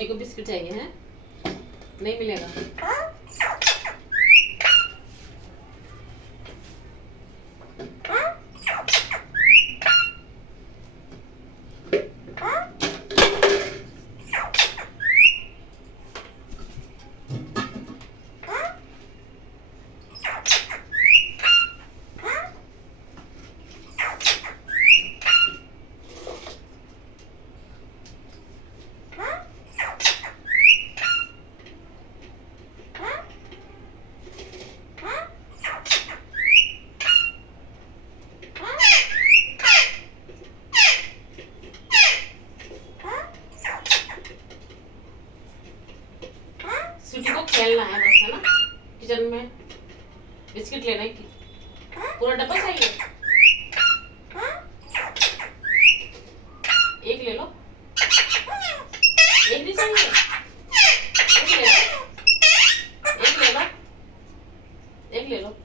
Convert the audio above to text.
छोटी को बिस्किट चाहिए है, नहीं मिलेगा। स्वीटी को खेलना है बस, है ना। किचन में बिस्किट लेना है कि पूरा डब्बा चाहिए? एक ले लो, एक नहीं चाहिए, एक ले लो, एक ले लो, एक ले लो।